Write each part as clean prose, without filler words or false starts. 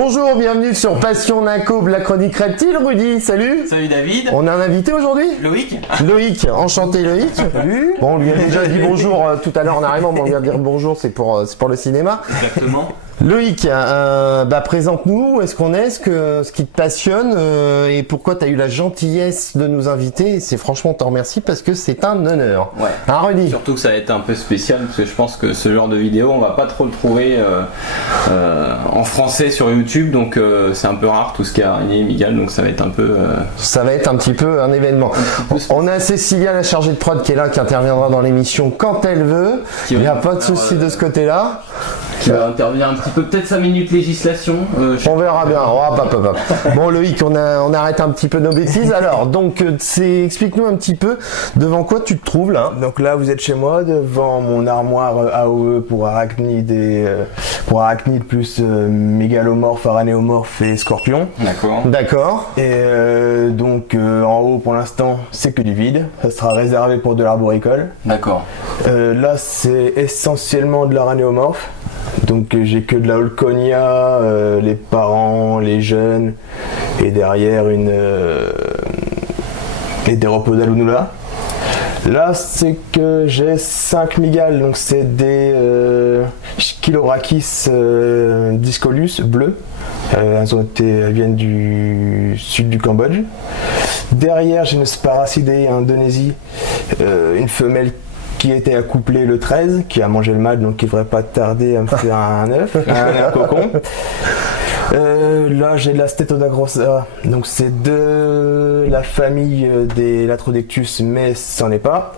Bonjour, bienvenue sur Passion d'un couple, la chronique reptile. Rudy, salut. Salut David. On a un invité aujourd'hui, Loïc. Loïc, enchanté Loïc. Salut. Bon, on lui a déjà dit bonjour tout à l'heure en arrivant, mais on vient de dire bonjour, c'est pour le cinéma. Exactement. Loïc, présente-nous, où est-ce qu'on est, ce qui te passionne et pourquoi tu as eu la gentillesse de nous inviter. Et c'est franchement, on t'en remercie parce que c'est un honneur. Ouais. Hein, Rudy? Surtout que ça va être un peu spécial parce que je pense que ce genre de vidéo, on va pas trop le trouver en français sur YouTube, donc c'est un peu rare tout ce qui est araignée et migale, donc ça va être un peu. Ça va être un petit peu un événement. On a Cécilia, la chargée de prod, qui est là, qui interviendra dans l'émission quand elle veut. Il n'y a pas de souci de ce côté-là. Qui va intervenir un petit peu, peut-être 5 minutes législation. On verra bien. Oh, Bon Loïc, on arrête un petit peu nos bêtises. Alors, donc, explique-nous un petit peu devant quoi tu te trouves là. Donc là, vous êtes chez moi devant mon armoire AOE pour arachnide plus mégalomorphe, aranéomorphe et scorpion. D'accord. D'accord. Et en haut pour l'instant, c'est que du vide. Ça sera réservé pour de l'arboricole. D'accord. Là, c'est essentiellement de l'aranéomorphe. Donc j'ai que de la holconia, les parents, les jeunes, et derrière des repos d'Alunula. Là c'est que j'ai 5 migales, donc c'est des Schilorachis discolus bleus. Elles viennent du sud du Cambodge. Derrière j'ai une Sparacidea Indonésie, une femelle qui était accouplé le 13, qui a mangé le mâle, donc qui ne devrait pas tarder à me faire un œuf, un cocon. Là, j'ai de la Stethodagrosa, donc c'est de la famille des Latrodectus, mais c'en est pas.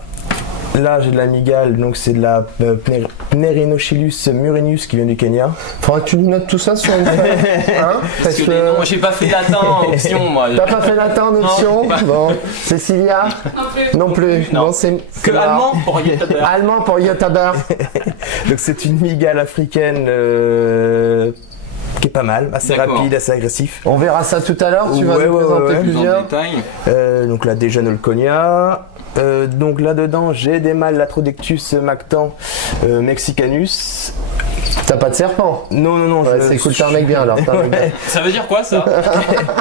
Là, j'ai de la migale, donc c'est de la Pnerinochilus murinus qui vient du Kenya. Faudra que tu nous notes tout ça sur une feuille. Hein, parce que les noms, j'ai pas fait latin en option, moi. T'as pas fait latin en option? Bon. Cécilia? Non plus. Non. Bon, c'est que allemand pour Yotaber. Allemand pour Yotaber. Donc c'est une migale africaine qui est pas mal, assez rapide, assez agressif. On verra ça tout à l'heure, tu vas nous présenter plusieurs. Donc là, des jeunes holconia. Donc là-dedans, j'ai des mâles Latrodectus mactan mexicanus. T'as pas de serpent? Non. Ouais, c'est cool, t'es un mec bien alors. Ça veut dire quoi ça?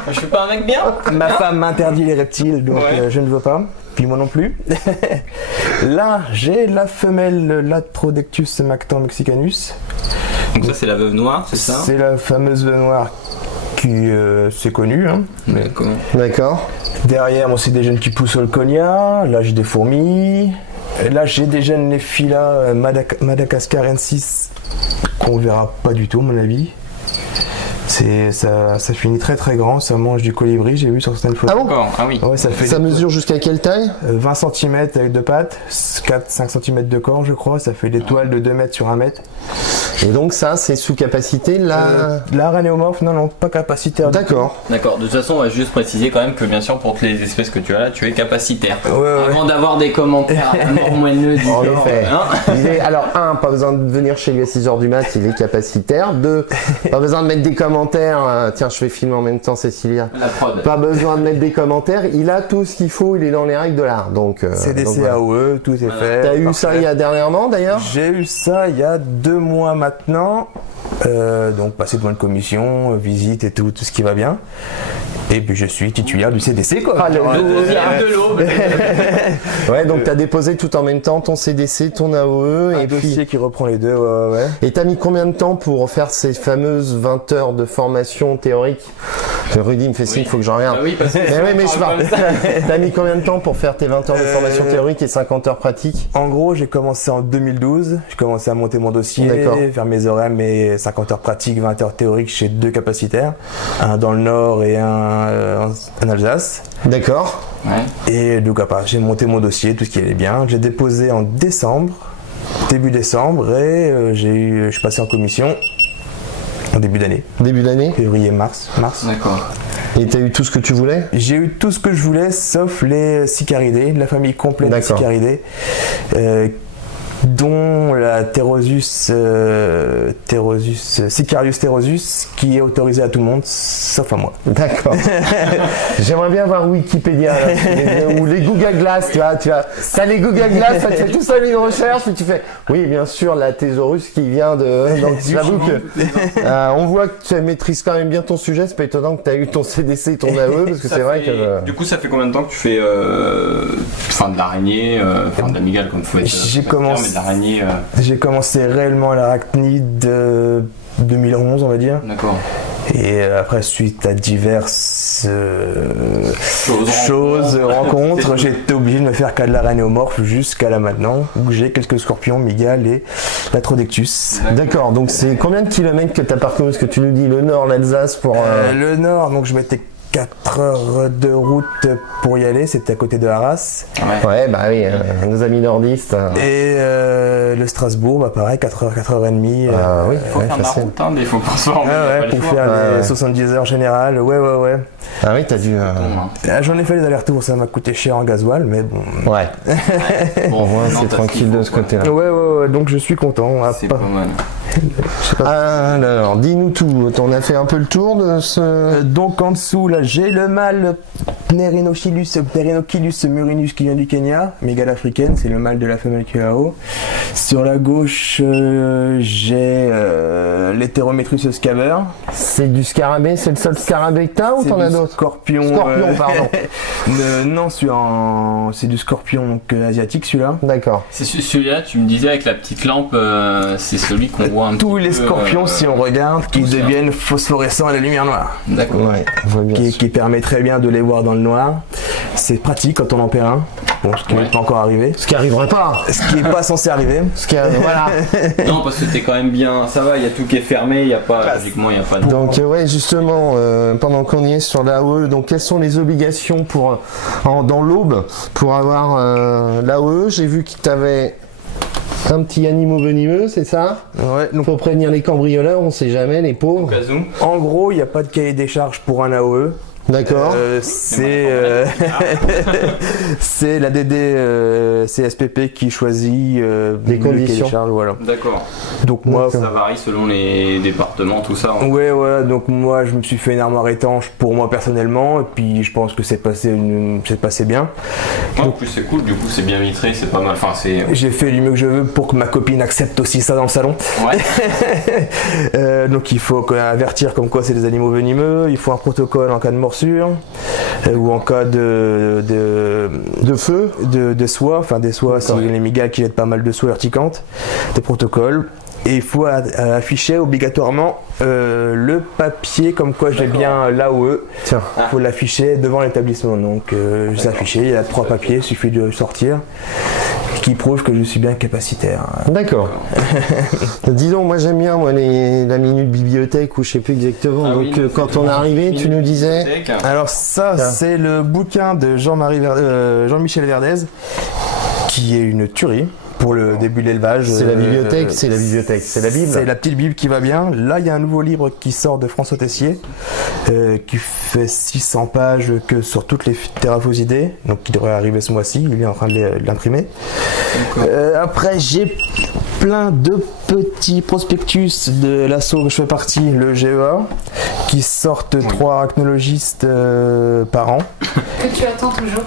Je suis pas un mec bien? Ma femme m'interdit les reptiles, donc je ne veux pas. Puis moi non plus. Là, j'ai la femelle Latrodectus mactan mexicanus. Donc ça c'est la veuve noire, c'est ça? C'est la fameuse veuve noire qui c'est connu. Hein. D'accord. Derrière, moi c'est des jeunes qui poussent holconia. Là j'ai des fourmis. Et là j'ai des jeunes Nephila madagascarensis qu'on verra pas du tout à mon avis. Ça finit très très grand, ça mange du colibri, j'ai vu sur certaines photos. Ah bon? Ah oui. Ouais, ça mesure jusqu'à quelle taille? 20 cm avec deux pattes, 4-5 cm de corps je crois, ça fait des toiles de 2 mètres sur 1 mètre. Et donc ça c'est sous capacité l'aranéomorphe, non, pas capacitaire. D'accord. D'accord, de toute façon on va juste préciser quand même que bien sûr pour toutes les espèces que tu as là, tu es capacitaire. Avant d'avoir des commentaires moelleux du en genre, effet. hein. Alors 1, pas besoin de venir chez lui à 6h du mat, il est capacitaire. 2, pas besoin de mettre des commentaires. Tiens, je vais filmer en même temps Cécilia. La prod. Pas besoin de mettre des commentaires. Il a tout ce qu'il faut. Il est dans les règles de l'art. Donc CDC AOE, tout est fait. T'as eu ça il y a dernièrement d'ailleurs? J'ai eu ça il y a 2 mois maintenant. Donc passé devant une commission, visite et tout ce qui va bien. Et puis je suis titulaire du CDC quoi. De l'eau. Ouais, donc t'as déposé tout en même temps ton CDC, ton AOE et dossier qui reprend les deux. Ouais. Et t'as mis combien de temps pour faire ces fameuses 20 heures de formation théorique? Rudy me fait signe, il faut que j'en regarde. Oui, parce que mais je parle. T'as mis combien de temps pour faire tes 20 heures de formation théorique et 50 heures pratiques? En gros, j'ai commencé en 2012. J'ai commencé à monter mon dossier, faire mes horaires, mes 50 heures pratiques, 20 heures théoriques chez 2 capacitaires, un dans le Nord et un en Alsace. D'accord. Ouais. Et donc après, j'ai monté mon dossier, tout ce qui allait bien. J'ai déposé en décembre, début décembre, et je suis passé en commission en début d'année. Début d'année? Février, mars. D'accord. Et t'as eu tout ce que tu voulais? J'ai eu tout ce que je voulais, sauf les Sicaridés, la famille complète des Sicaridés. dont la Sicarius Therosus, qui est autorisée à tout le monde, sauf à moi. D'accord. J'aimerais bien voir Wikipédia là, ou les Google Glass, tu vois. T'as les Google Glass, tu fais tout seul une recherche et tu fais. Oui, bien sûr, la Thésaurus qui vient de. Donc j'avoue que on voit que tu maîtrises quand même bien ton sujet. C'est pas étonnant que tu as eu ton CDC et ton AE parce que c'est vrai que. Du coup, ça fait combien de temps que tu fais de l'araignée, de l'amygale comme faut être. J'ai commencé réellement l'arachnide 2011, on va dire. D'accord. Et après, suite à diverses rencontres, j'ai été obligé de me faire qu'à de l'aranéomorphe jusqu'à là maintenant, où j'ai quelques scorpions, mygales et la Trodectus. D'accord, donc c'est combien de kilomètres que tu as parcouru? Parce que tu nous dis le nord, l'Alsace pour... Le nord, donc je m'étais 4 heures de route pour y aller, c'était à côté de Arras. Ouais, bah oui, nos amis nordistes. Et le Strasbourg, bah pareil, 4h, 4h30. Oui, il faut faire de la route, hein, des fois pour se former. Pour faire les 70 heures générales, ouais. Ah oui, t'as dû... J'en ai fait les allers-retours, ça m'a coûté cher en gasoil, mais bon. Ouais. Bon, c'est tranquille de ce côté-là. Ouais, donc je suis content. C'est pas mal. Alors, dis-nous tout. On a fait un peu le tour de ce... Donc en dessous, là, j'ai le mâle Pnerinocchilus murinus qui vient du Kenya, mygale africaine, c'est le mâle de la femelle qui est là-haut. Sur la gauche, j'ai l'Heterometrus scaber. C'est du scarabée, c'est le seul scarabée que t'as ou t'en as d'autres? Scorpion. Pardon. Non, c'est du scorpion asiatique celui-là. D'accord. C'est celui-là, tu me disais avec la petite lampe, c'est celui qu'on voit un tous petit les peu, scorpions, si on regarde, qui deviennent phosphorescents à la lumière noire. D'accord. Ouais, qui permet très bien de les voir dans le noir. C'est pratique quand on en perd un. Bon, ce qui n'est pas encore arrivé. Ce qui arriverait pas. Ce qui n'est pas censé arriver. Voilà. Non, parce que t'es quand même bien. Ça va, il y a tout qui est fermé, il n'y a pas. Logiquement, il n'y a pas de. Donc, ouais, justement, pendant qu'on y est sur l'AOE, donc quelles sont les obligations dans l'aube pour avoir l'AOE? J'ai vu qu'il t'avait un petit animal venimeux, c'est ça? Ouais. Donc, faut prévenir les cambrioleurs, on sait jamais, les pauvres. En gros, il n'y a pas de cahier des charges pour un AOE. D'accord. C'est la DD CSPP qui choisit les conditions. Charges, voilà. D'accord. Donc moi, ça varie selon les départements, tout ça. Ouais. Donc moi, je me suis fait une armoire étanche pour moi personnellement, et puis je pense que c'est passé bien. Ouais, en plus c'est cool, du coup c'est bien vitré, c'est pas mal. Enfin, j'ai fait du mieux que je veux pour que ma copine accepte aussi ça dans le salon. Ouais. Donc il faut avertir comme quoi c'est des animaux venimeux. Il faut un protocole en cas de morsure ou en cas de feu, de soie, enfin des soies, si les mygales qui jettent pas mal de soie urticante, des protocoles. Et il faut afficher obligatoirement le papier comme quoi j'ai bien l'AOE. Il faut l'afficher devant l'établissement. Donc j'ai affiché, il y a 3 papiers, il suffit de sortir, qui prouvent que je suis bien capacitaire. D'accord. Disons, moi j'aime bien la minute bibliothèque ou je sais plus exactement. Donc quand on est arrivé, tu nous disais... Alors ça, c'est le bouquin de Jean-Michel Verdez, qui est une tuerie. Pour le début de l'élevage. C'est la bibliothèque, c'est la Bible. C'est la petite Bible qui va bien. Là, il y a un nouveau livre qui sort de François Tessier, qui fait 600 pages que sur toutes les Theraphosidés, donc qui devrait arriver ce mois-ci. Il est en train de l'imprimer. Après, j'ai plein de petits prospectus de l'assaut que je fais partie, le GEA, qui sortent 3 arachnologistes par an. Que tu attends toujours.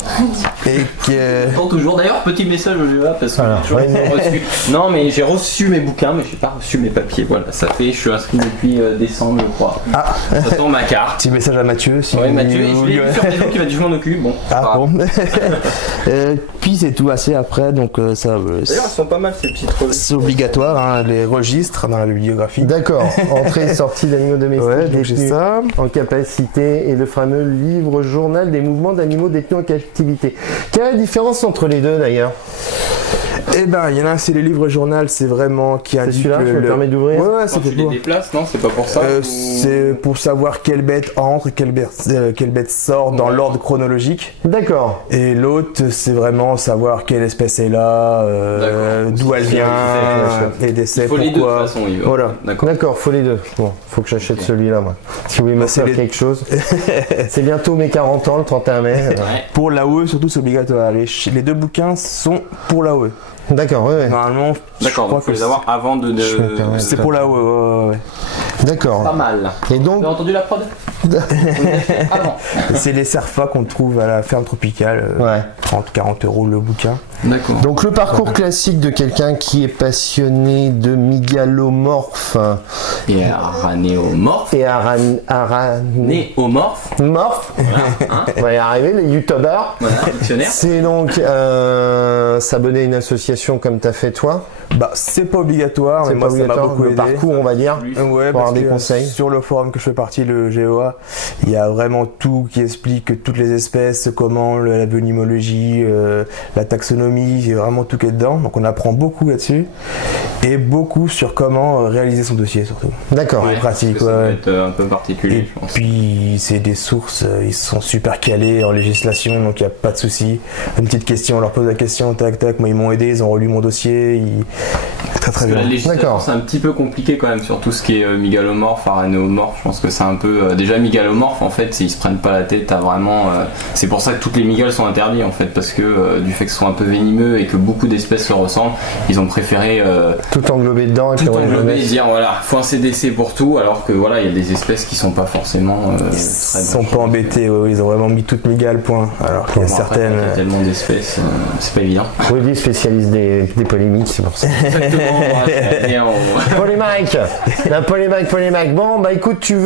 Et j'attends toujours. D'ailleurs, petit message au GEA parce que non, mais j'ai reçu mes bouquins, mais j'ai pas reçu mes papiers. Voilà, ça fait, je suis inscrit depuis décembre, je crois. Ça tombe ma carte. Petit message à Mathieu. Mathieu, je l'ai vu sur Facebook, il m'a dit je m'en occupe. Bon. Bon. Puis c'est tout assez après, donc ça. D'ailleurs, elles sont pas mal ces petites revues. C'est obligatoire, hein, les registres dans la bibliographie. D'accord. Entrée et sortie d'animaux domestiques. Ouais, donc j'ai ça. En capacité et le fameux livre journal des mouvements d'animaux détenus en captivité. Quelle est la différence entre les deux d'ailleurs? Eh ben, il y en a un, c'est le livre journal, c'est vraiment qui indique. C'est celui-là, je me permets d'ouvrir. Ouais, c'est tu les déplaces, non? C'est pas pour ça c'est pour savoir quelle bête entre, quelle bête sort dans l'ordre chronologique. D'accord. Et l'autre, c'est vraiment savoir quelle espèce est là, d'où elle vient, les décès, pourquoi. Il faut les deux de toute façon, il voilà. D'accord, faut les deux. Bon, faut que j'achète celui-là, moi. Si vous voulez me faire quelque chose. C'est bientôt mes 40 ans, le 31 mai. Pour l'AOE, surtout, c'est obligatoire. Les 2 bouquins sont pour l'AOE. D'accord, ouais. Normalement, d'accord, donc il faut les avoir avant de... C'est pour la ouais. D'accord. Pas mal. Et donc... Vous avez entendu la prod? Avant. C'est les Serfa qu'on trouve à la ferme tropicale. 30-40 € le bouquin. D'accord. Donc le parcours classique de quelqu'un qui est passionné de mégalomorphes et aranéomorphes. Et aranéomorphes. Morphes. Voilà, hein. On va y arriver, les youtubeurs. Voilà, dictionnaire. C'est donc s'abonner à une association comme t'as fait toi. Bah c'est pas obligatoire, mais moi ça m'a beaucoup aidé. Le parcours on va dire, ouais, pour avoir des conseils. Sur le forum que je fais partie, le GOA, il y a vraiment tout qui explique toutes les espèces, comment la venimologie, la taxonomie, il y a vraiment tout qui est dedans. Donc on apprend beaucoup là-dessus et beaucoup sur comment réaliser son dossier surtout. D'accord. Ouais, pratique. Ça doit être un peu particulier, et je pense. Puis c'est des sources, ils sont super calés en législation, donc il n'y a pas de souci. Une petite question, on leur pose la question, tac tac, moi ils m'ont aidé, ils ont relu mon dossier. Très bien. La législation c'est un petit peu compliqué quand même sur tout ce qui est mégalomorphe, aranéomorphe. Je pense que c'est un peu déjà mégalomorphe en fait, ils se prennent pas la tête à vraiment. C'est pour ça que toutes les mygales sont interdites en fait, parce que du fait que ce soit un peu venimeux et que beaucoup d'espèces se ressemblent, ils ont préféré tout englober dedans et tout englober et dire voilà, faut un CDC pour tout, alors que voilà, il y a des espèces qui sont pas forcément. Ils sont pas embêtés, ils ont vraiment mis toutes mygales point. Alors qu'il y a certaines. Il y a tellement d'espèces, c'est pas évident. Rudy, spécialiste des polémiques, c'est pour ça. Exactement. Polémique. La polémique. Bon, bah écoute, tu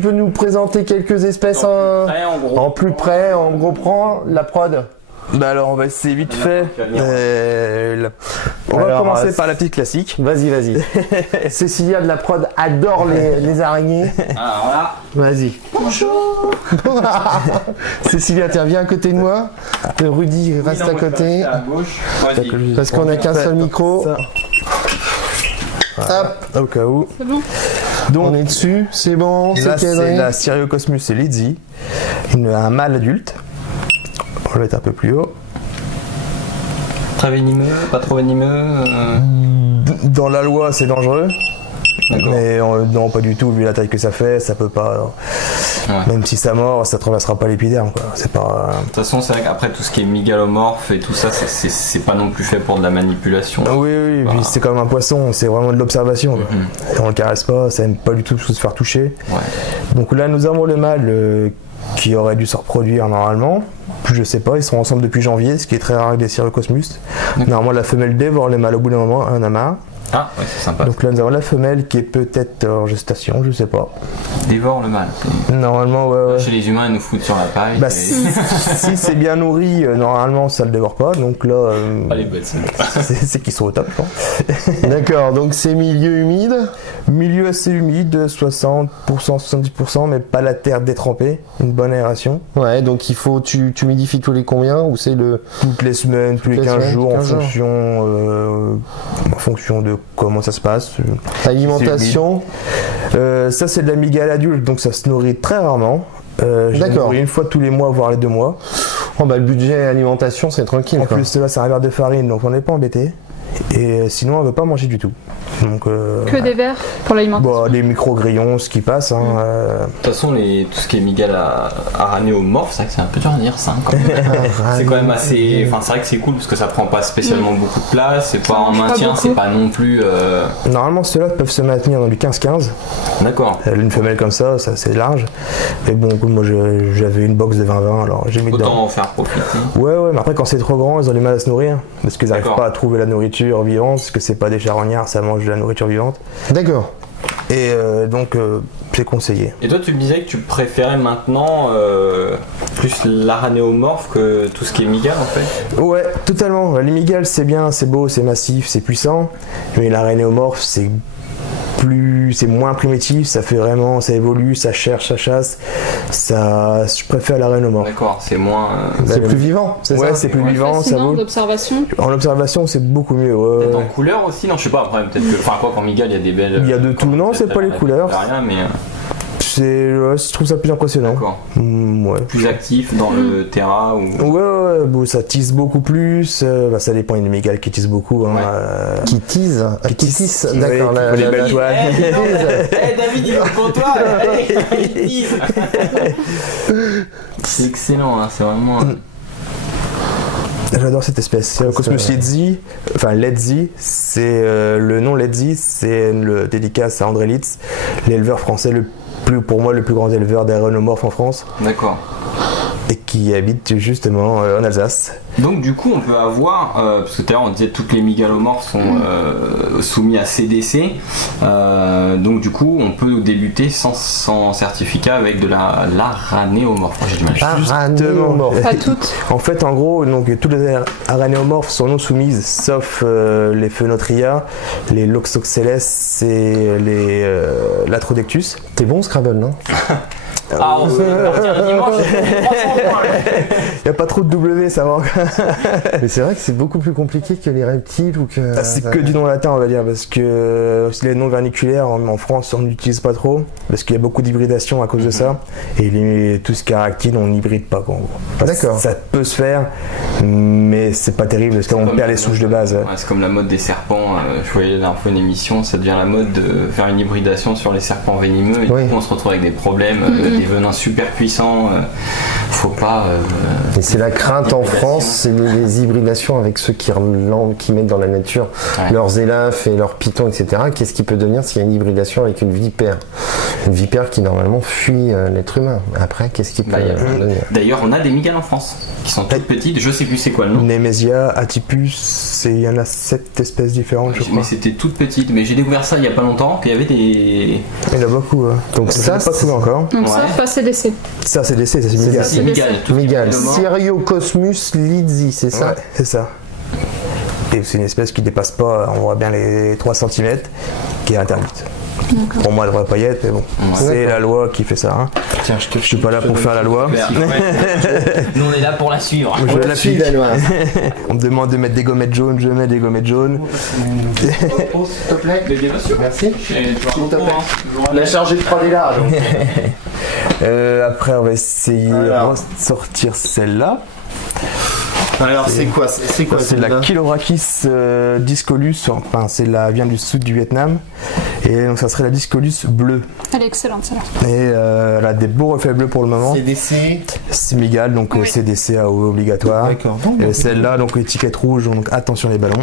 peux nous présenter quelques espèces en plus près, en gros plan, la prod. Bah alors on va essayer vite fait. On va commencer par la petite classique. Vas-y. Cécilia de la prod adore les araignées. Alors là. Vas-y. Bonjour. Cécilia, tiens, viens à côté de moi. Rudy reste à côté. À gauche. Parce qu'on n'a qu'un seul micro. Voilà. Hop, au cas où. C'est bon. Donc on est dessus, c'est bon. Là c'est la Cyriocosmus lidzi, un mâle adulte. On va le mettre un peu plus haut. Très venimeux, pas trop venimeux. Dans la loi c'est dangereux. Mais non, pas du tout, vu la taille que ça fait, ça peut pas. Ouais. Même si ça mord, ça traversera pas l'épiderme, quoi. C'est pas. De toute façon, c'est vrai qu'après tout ce qui est mégalomorphe et tout ça, c'est pas non plus fait pour de la manipulation. Oui, puis c'est comme un poisson, c'est vraiment de l'observation. On le caresse pas, ça aime pas du tout se faire toucher. Ouais. Donc là, nous avons le mâle qui aurait dû se reproduire normalement. Je sais pas, ils sont ensemble depuis janvier, ce qui est très rare avec des Cyriocosmus. Normalement, la femelle dévore les mâles au bout d'un moment, un amas. Ah, ouais, c'est sympa. Donc là, nous avons la femelle qui est peut-être en gestation, je sais pas. Dévore le mâle. Normalement, ouais. Chez les humains, ils nous foutent sur la paille. Bah, si c'est bien nourri, normalement, ça le dévore pas. Donc là, les bêtes, c'est qu'ils sont au top. D'accord, donc c'est milieu humide. Milieu assez humide, 60%, 70%, mais pas la terre détrempée, une bonne aération. Ouais, donc il faut, tu humidifies tous les combien ou c'est le... Toutes les semaines, tous les 15 jours, en fonction de comment ça se passe. Alimentation ça c'est de la mygale adulte, donc ça se nourrit très rarement. D'accord. Une fois tous les mois, voire les 2 mois. Oh bah le budget alimentation c'est tranquille. En plus là c'est un verre de farine, donc on n'est pas embêté. Et sinon on veut pas manger du tout. Donc, que des vers pour l'alimentation. Des micro-grillons, ce qui passe. De toute façon, tout ce qui est mygale aranéomorphe, c'est vrai que c'est un peu dur à dire ça. Quand même. C'est quand même assez. Enfin, c'est vrai que c'est cool parce que ça prend pas spécialement beaucoup de place, c'est pas en maintien, c'est pas non plus. Normalement, ceux-là peuvent se maintenir dans du 15-15. D'accord. Une femelle comme ça c'est large. Mais bon, moi j'avais une box de 20-20, alors j'ai mis dedans. Autant en faire profiter. Ouais, mais après, quand c'est trop grand, ils ont du mal à se nourrir parce qu'ils n'arrivent pas à trouver la nourriture vivante, parce que c'est pas des charognards, ça mange de la nourriture vivante. D'accord. Et donc c'est conseillé. Et toi tu me disais que tu préférais maintenant plus l'aranéomorphe que tout ce qui est mygale en fait? Ouais, totalement. Les mygales c'est bien, c'est beau, c'est massif, c'est puissant. Mais l'aranéomorphe c'est moins primitif, ça fait vraiment, ça évolue, ça cherche, ça chasse. Je préfère l'aranéomorphe. D'accord, c'est moins. C'est plus vivant, c'est ça? Ouais, c'est plus vivant, ça vaut. D'observation. En observation, c'est beaucoup mieux. Peut-être en couleur aussi, non, je sais pas. Après, peut-être que, enfin quoi, qu'en mygale, il y a des belles. Il y a de tout, non, c'est pas les couleurs. Rien, mais. Je trouve ça plus impressionnant. D'accord. Ouais. Plus actif dans le terrain ou... Ouais, bon, ça tisse beaucoup plus. Ça dépend, il y a des mygales qui tissent beaucoup. Hein, qui tissent d'accord. Les belles toiles. David, il est pour toi. Il tisse. C'est excellent, hein, c'est vraiment. J'adore cette espèce. Cosmus ledzi, enfin Ledzi, c'est le nom Ledzi, c'est le dédicace à André Litz, l'éleveur français pour moi le plus grand éleveur d'aéronomorphes en France. D'accord. Et qui habite justement en Alsace. Donc du coup on peut avoir, parce que tout à l'heure on disait que toutes les mégalomorphes sont soumis à CDC, donc du coup on peut débuter sans certificat avec de l'aranéomorphe. Aranéomorphe. Pas toutes. En fait en gros donc, tous les aranéomorphes sont non soumises sauf les Phenotria, les Loxoxeles et les Latrodectus. T'es bon Scrabble, non? Ah, on peut partir le dimanche. Il n'y a pas trop de W, ça va. Mais c'est vrai que c'est beaucoup plus compliqué que les reptiles ou que. C'est que du nom latin, on va dire, parce que les noms verniculaires en France, on n'utilise pas trop, parce qu'il y a beaucoup d'hybridation à cause de ça. Et tout ce qui est aractide, on n'hybride pas, quoi. D'accord. Ça peut se faire, mais c'est pas terrible, parce qu'on perd les souches de base. Ouais, c'est comme la mode des serpents. Je voyais la dernière fois une émission, ça devient la mode de faire une hybridation sur les serpents venimeux, et Oui. du coup on se retrouve avec des problèmes, des venins super puissants. Faut pas. Et c'est la crainte en France, c'est les hybridations avec ceux qui mettent dans la nature leurs élafes et leurs pitons, etc. Qu'est-ce qui peut devenir s'il y a une hybridation avec une vipère? Une vipère qui normalement fuit l'être humain. Après, qu'est-ce qui peut devenir? D'ailleurs, on a des migales en France qui sont toutes petites. Je sais plus c'est quoi le nom. Nemesia, Atypus, il y en a 7 espèces différentes, je crois. Mais c'était toute petite. Mais j'ai découvert ça il y a pas longtemps. Qu'il y avait des. Il y en a beaucoup. Donc ça, pas trouvé encore. Donc ça, pas CDC. Ça, c'est l'essai, c'est Migale. C'est Migale. Migale. Ceriocosmus lidzi, c'est ça? Ouais, c'est ça. Et c'est une espèce qui dépasse pas, on voit bien les 3 cm, qui est interdite. Pour moi, elle devrait pas y être, mais bon, c'est la loi qui fait ça. Hein. Tiens, Je suis pas là pour faire la loi. Nous, on est là pour la suivre. Je l'applique. la loi. On me demande de mettre des gommettes jaunes, je mets des gommettes jaunes. S'il te plaît. Merci. S'il te plaît. La chargée de 3D là. Après, on va essayer de sortir celle-là. Alors c'est quoi C'est la Chilobrachys discolus, enfin vient du sud du Vietnam, et donc ça serait la discolus bleue. Elle est excellente celle-là. Et elle a des beaux reflets bleus pour le moment. CDC. C'est Migale, donc CDC obligatoire. D'accord. Et celle-là, donc étiquette rouge, donc attention les ballons.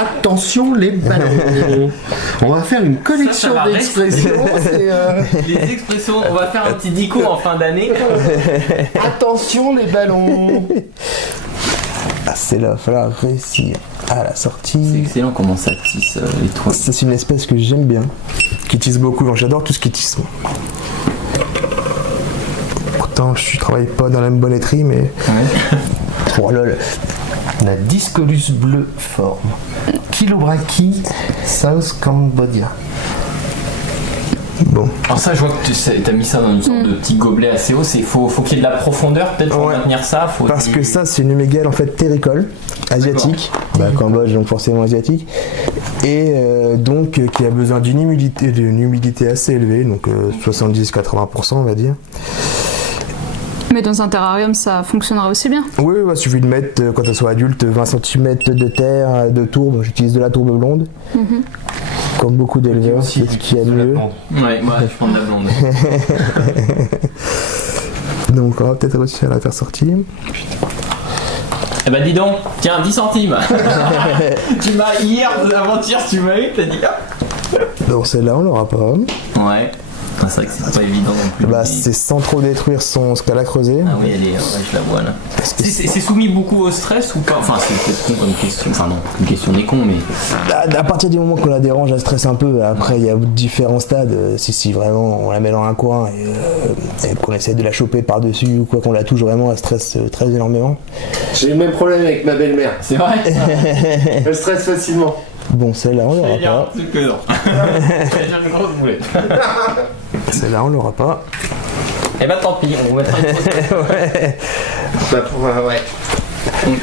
Attention les ballons. On va faire une collection Ça va d'expressions. Les expressions, on va faire un petit dico en fin d'année. Attention les ballons. Ah, c'est là, il va falloir réussir à la C'est sortie. excellent comment ça tisse les trous. C'est une espèce que j'aime bien, qui tisse beaucoup. Donc, j'adore tout ce qui tisse. Pourtant, je travaille pas dans la bonneterie, mais. Oh, lol. La discolus bleue forme. Chilobrachys South Cambodia. Bon. Alors ça, je vois que tu as mis ça dans une sorte de petit gobelet assez haut. Faut qu'il y ait de la profondeur peut-être pour maintenir ça. Parce que ça, c'est une mégale en fait terricole, asiatique, Cambodge donc forcément asiatique, et donc qui a besoin d'une humidité assez élevée, donc 70-80% on va dire. Mais dans un terrarium, ça fonctionnera aussi bien. Oui, il suffit de mettre, quand elle soit adulte, 20 cm de terre, de tourbe. J'utilise de la tourbe blonde. Comme beaucoup d'éleveurs, c'est ce qu'il y a de mieux. Ouais, moi je prends de la blonde. Donc on va peut-être réussir à la faire sortir. Eh ben dis donc, tiens, 10 centimes. Tu m'as hier, avant-hier, tu m'as eu, t'as dit Donc celle-là, on l'aura pas. Ouais. Ah, c'est vrai que c'est pas évident non plus. C'est sans trop détruire ce qu'elle a creusé. Ah oui, je la vois là. C'est soumis beaucoup au stress ou pas? Enfin, c'est peut-être con comme question. Enfin, non, une question des cons, mais. À partir du moment qu'on la dérange, elle stresse un peu. Après, il y a différents stades. Si vraiment on la met dans un coin et qu'on essaie de la choper par-dessus ou quoi, qu'on la touche vraiment, elle stresse très énormément. J'ai le même problème avec ma belle-mère. C'est vrai. Elle stresse facilement. Bon, celle-là, on l'aura Dire un pas. truc que non. J'allais dire une grosse boulette. Celle-là, on l'aura pas. Eh ben tant pis, on vous mettra une photo. Ouais.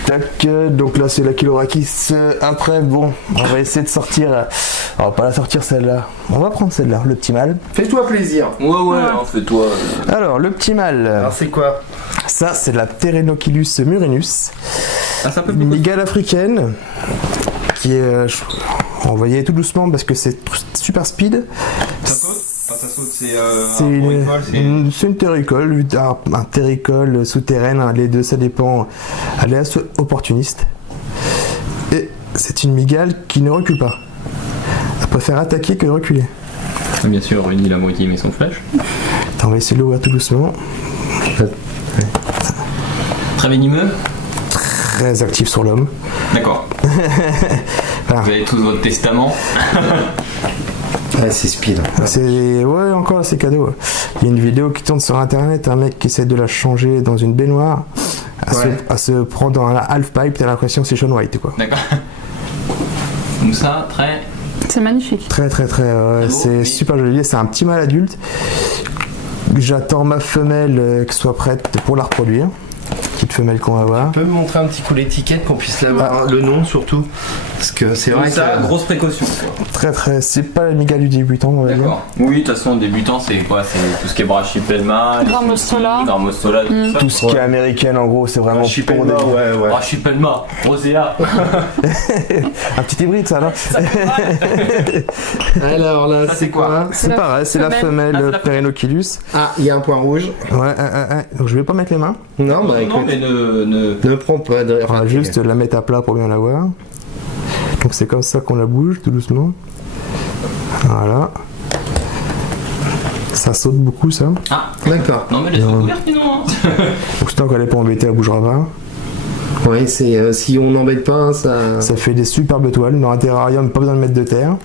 Tac, donc là c'est la Chilobrachys. Après, bon, on va essayer de sortir. On va pas la sortir celle-là. On va prendre celle-là, le petit mâle. Fais-toi plaisir. Ouais, fais-toi. Alors, le petit mâle. Alors c'est quoi? Ça, c'est la Pteronocylus murinus. Ah, ça peut Une mygale africaine. Qui est. On va y aller tout doucement parce que c'est super speed. Ça saute? Enfin, ça saute, c'est C'est une terricole, un terricole souterraine, hein, les deux ça dépend. Elle est assez opportuniste. Et c'est une mygale qui ne recule pas. Elle préfère attaquer que de reculer. Bien sûr, Rudy la moitié met son flèche. Attends, on va essayer de l'ouvrir tout doucement. Très venimeux. Très actif sur l'homme. D'accord. Voilà. Vous avez tous votre testament. Ouais, c'est speed. Ouais, encore c'est cadeau. Il y a une vidéo qui tourne sur internet, un mec qui essaie de la changer dans une baignoire. Elle se prend dans un half-pipe, t'as l'impression que c'est Shaun White quoi. D'accord. Donc ça, très... C'est magnifique. Très c'est super joli, c'est un petit mâle adulte. J'attends ma femelle qui soit prête pour la reproduire. Petite femelle qu'on va voir. Tu peux me montrer un petit coup l'étiquette, qu'on puisse la voir, le nom surtout. Parce que c'est vrai ça, que... grosse précaution. C'est pas la mygale du débutant, on va dire. D'accord. Oui, de toute façon, débutant, c'est quoi? C'est tout ce qui est Brachypelma, Grammostola. Grammostola, tout ça. Tout ce qui est américaine, en gros, c'est vraiment pour des... ouais. Brachypelma, Rosea. Un petit hybride, ça, non? Alors là, Ça, c'est quoi? C'est pareil, c'est la femelle Perennochilus. Ah, il y a un point rouge. Ouais. Donc je vais pas mettre les mains. Non, bah écoute, Non, mais ne... prends pas de... On va juste la mettre à plat pour bien la voir. Donc c'est comme ça qu'on la bouge tout doucement. Voilà. Ça saute beaucoup ça. Ah, D'accord. non mais laisse-la couverte sinon. Hein. Donc tant qu'elle est pas embêtée, elle bougera pas. Oui, c'est si on n'embête pas, hein, ça... Ça fait des superbes toiles. Dans un terrarium, pas besoin de mettre de terre.